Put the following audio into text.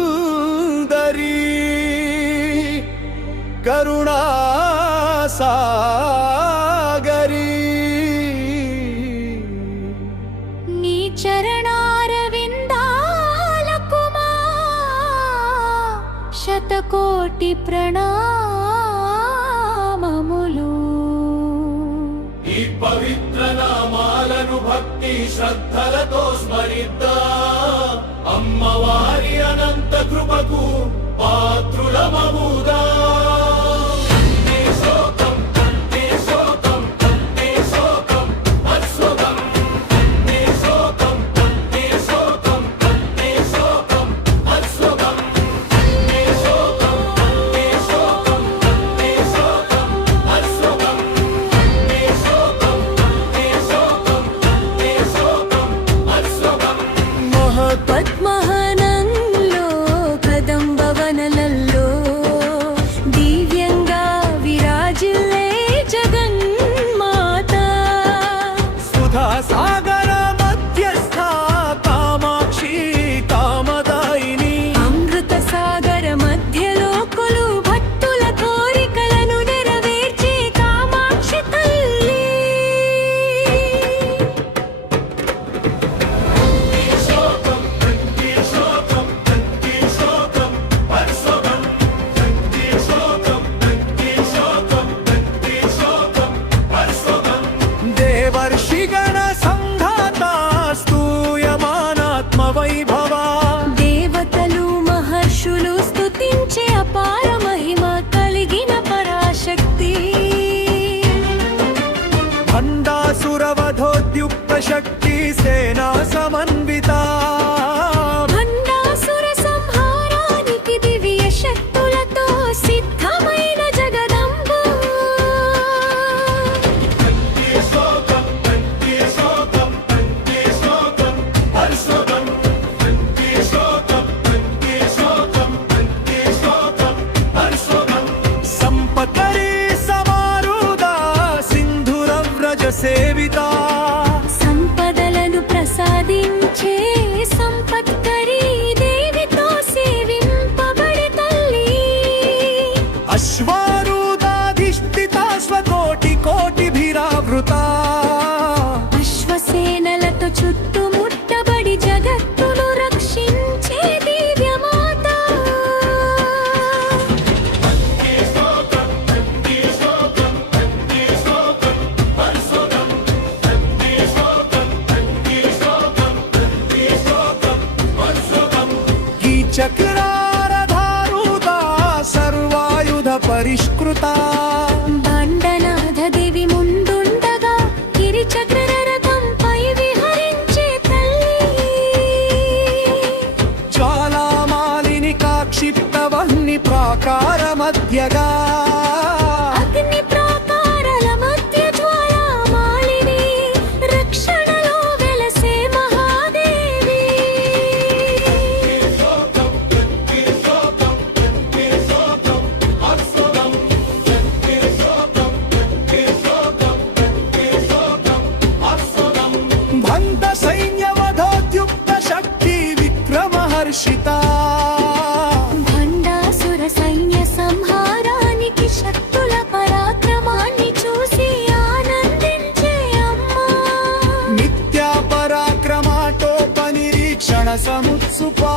సుందరి కరుణా సాగరి నీ చరణారవిందాలకు మా శతకోటి ప్రణామములు. ఈ పవిత్ర నామాలను భక్తి శ్రద్ధలతో స్మరిద్దా అమ్మవారి అనంత కృపకు పాత్రులమవుదా. పద్మహనంలో కదంబవనలలో దివ్యంగా విరాజిల్లే జగన్మాత. సుధా సాగర మధ్యస్థ కామాక్షి కామదాయిని అమృత సాగర మధ్యలో కొలు భక్తుల కోరికలను నెరవేర్చే కామాక్షి తల్లి. దేవర్షిగణ సంఘాత స్తూయమానాత్మ వైభవ దేవతలు మహర్షులు స్తుతించే అపార మహిమ కలిగిన పరాశక్తి. భండాసురవధోద్యుక్త శక్తి సేనా సమన్విత భండాసుర సంహారానికి దివ్య శక్తులతో సిద్ధమైన జగదంబ. సంపకరీ సమారూఢ సింధుర వ్రజ సేవిత సంపదలను ప్రసాదించే సంపత్కరీ దేవితో సేవింపబడే తల్లి. అశ్వారూఢాధిష్ఠిత స్వకోటి కోటిభిరావృత అశ్వసేనలతో చుట్టుముట్టబడి జగత్తును రక్షించే దివ్యమాత. ఈ చక్రారధారుత సర్వాయుధ పరిష్కృత దండనాథ దేవి ముందుండగా గిరిచక్ర రథంపై విహరించే తల్లి. జ్వాలామాలిని కాక్షిప్త వహ్ని ప్రాకార మధ్యగా అగ్ని ప్రాకారాల మధ్య జ్వాలామాలిని రక్షణలో వెలసే మహాదేవి. భంత సైన్యవధోద్యుక్త శక్తి విక్రమహర్షిత భండాసుర సైన్య సంహారానికి శక్తుల పరాక్రమాన్ని చూసి ఆనందించే అమ్మా. నిత్య పరాక్రమాటోపనిరీక్షణ సముత్సుపా